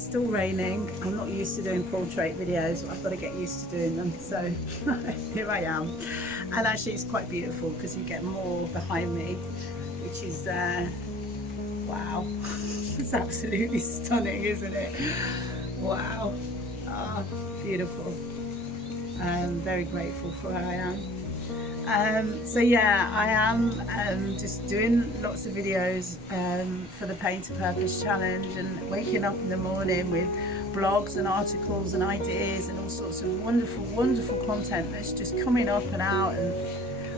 Still raining. I'm not used to doing portrait videos, but I've got to get used to doing them. So here I am. And actually it's quite beautiful because you get more behind me, which is, wow. It's absolutely stunning, isn't it? Wow. Oh, beautiful. I'm very grateful for where I am. So yeah, I am just doing lots of videos for the Pain to Purpose challenge, and waking up in the morning with blogs and articles and ideas and all sorts of wonderful content that's just coming up and out. And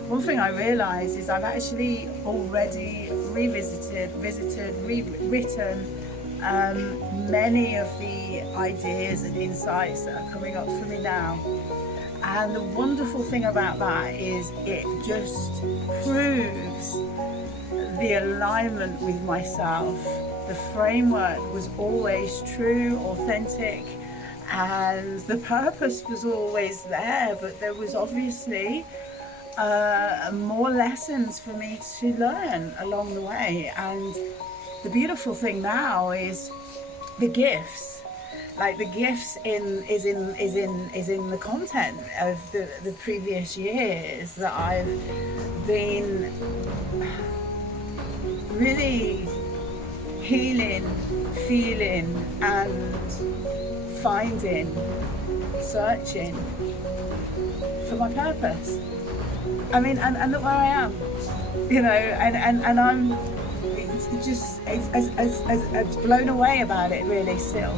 one thing I realised is I've actually already rewritten many of the ideas and insights that are coming up for me now. And the wonderful thing about that is it just proves the alignment with myself. The framework was always true, authentic, and the purpose was always there, but there was obviously more lessons for me to learn along the way. And the beautiful thing now is the gifts. Like the gifts is in the content of the previous years that I've been really healing, feeling and finding, searching for my purpose. I mean, and look where I am, you know, and I'm just as blown away about it really still,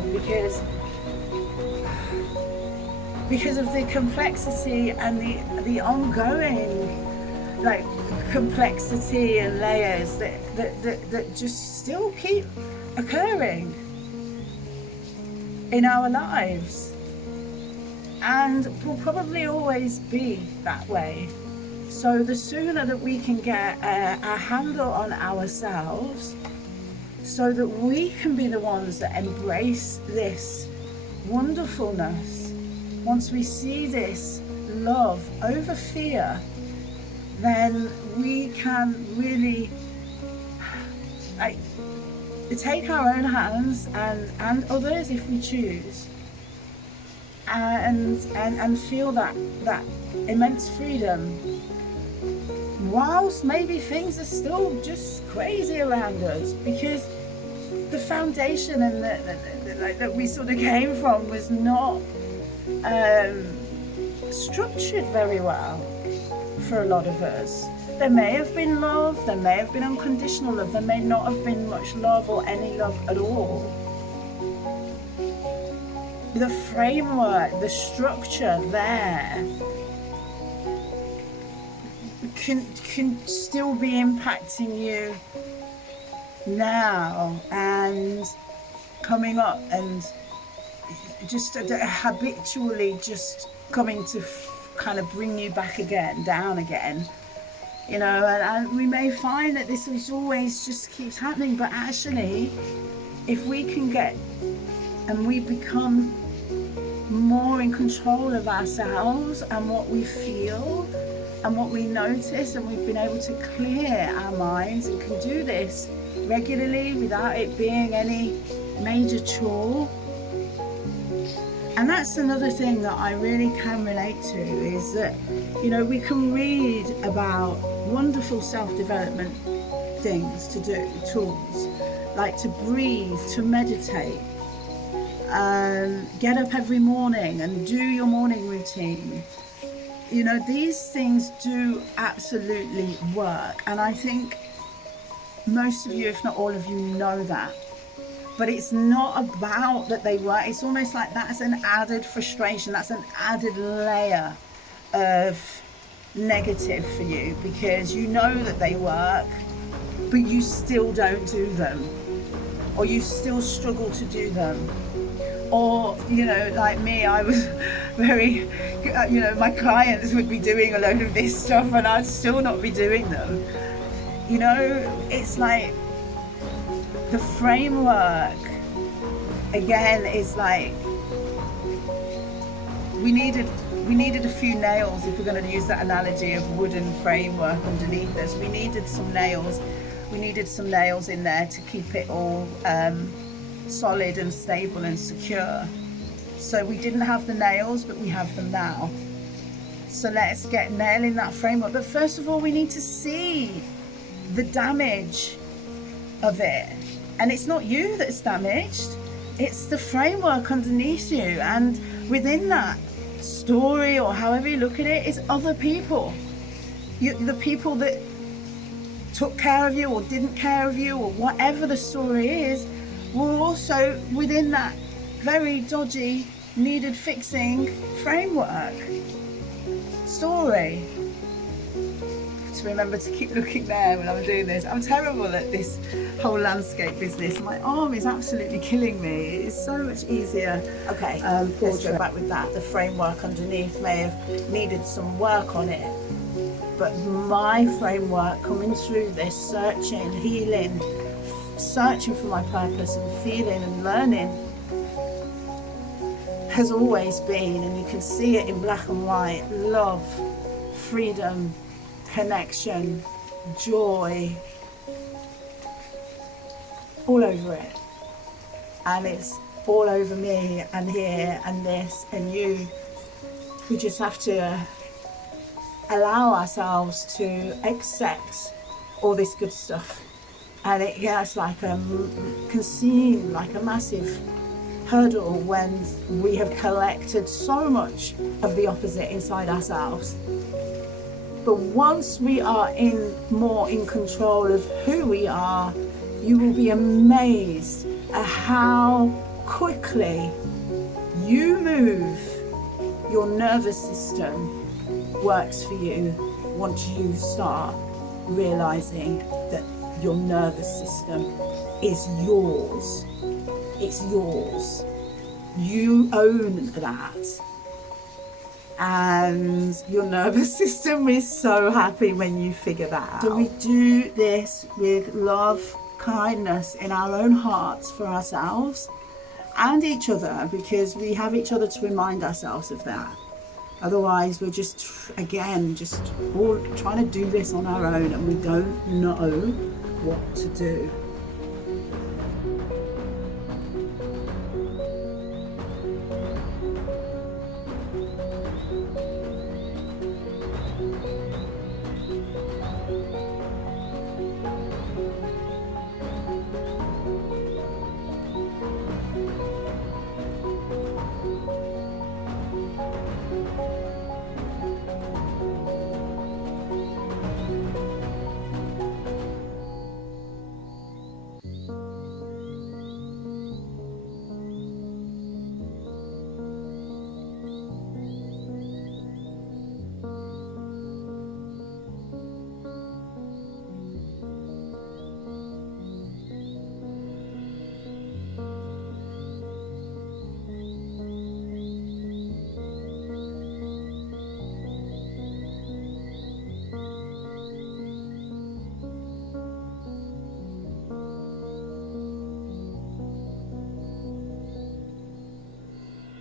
because of the complexity and the ongoing like complexity and layers that just still keep occurring in our lives, and will probably always be that way. So the sooner that we can get a handle on ourselves, so that we can be the ones that embrace this wonderfulness, once we see this love over fear, then we can really like take our own hands and others if we choose, and feel that immense freedom, whilst maybe things are still just crazy around us, because the foundation and that we sort of came from was not structured very well for a lot of us. There may have been love, there may have been unconditional love, there may not have been much love or any love at all. The framework, the structure there can still be impacting you now and coming up, and just habitually just coming to kind of bring you back again, down again, you know. And we may find that this is always just keeps happening, but actually if we can get and we become more in control of ourselves and what we feel and what we notice, and we've been able to clear our minds and can do this regularly without it being any major chore. And that's another thing that I really can relate to, is that, you know, we can read about wonderful self-development things to do, tools, like to breathe, to meditate, get up every morning and do your morning routine. You know, these things do absolutely work, and I think most of you, if not all of you, know that. But it's not about that they work. It's almost like that's an added frustration, that's an added layer of negative for you, because you know that they work, but you still don't do them, or you still struggle to do them. Or, you know, like me, I was very, you know, my clients would be doing a load of this stuff and I'd still not be doing them. You know, it's like the framework, again, is like, we needed a few nails, if we're going to use that analogy of wooden framework underneath us. We needed some nails in there to keep it all solid and stable and secure. So we didn't have the nails, but we have them now. So let's get nailing that framework. But first of all, we need to see the damage of it. And it's not you that's damaged, it's the framework underneath you. And within that story, or however you look at it, is other people. The people that took care of you or didn't care of you, or whatever the story is, were also within that very dodgy, needed fixing framework story. To remember to keep looking there when I'm doing this. I'm terrible at this whole landscape business. My arm is absolutely killing me. It's so much easier. Okay, let's go back with that. The framework underneath may have needed some work on it, but my framework coming through this, searching, healing, searching for my purpose and feeling and learning, has always been, and you can see it in black and white, love, freedom, connection, joy, all over it. And it's all over me and here and this and you. We just have to allow ourselves to accept all this good stuff. And it gets like can seem like a massive hurdle when we have collected so much of the opposite inside ourselves. But once we are more in control of who we are, you will be amazed at how quickly you move. Your nervous system works for you once you start realizing that your nervous system is yours. It's yours. You own that. And your nervous system is so happy when you figure that out. So we do this with love, kindness in our own hearts for ourselves and each other, because we have each other to remind ourselves of that. Otherwise we're just all trying to do this on our own and we don't know what to do.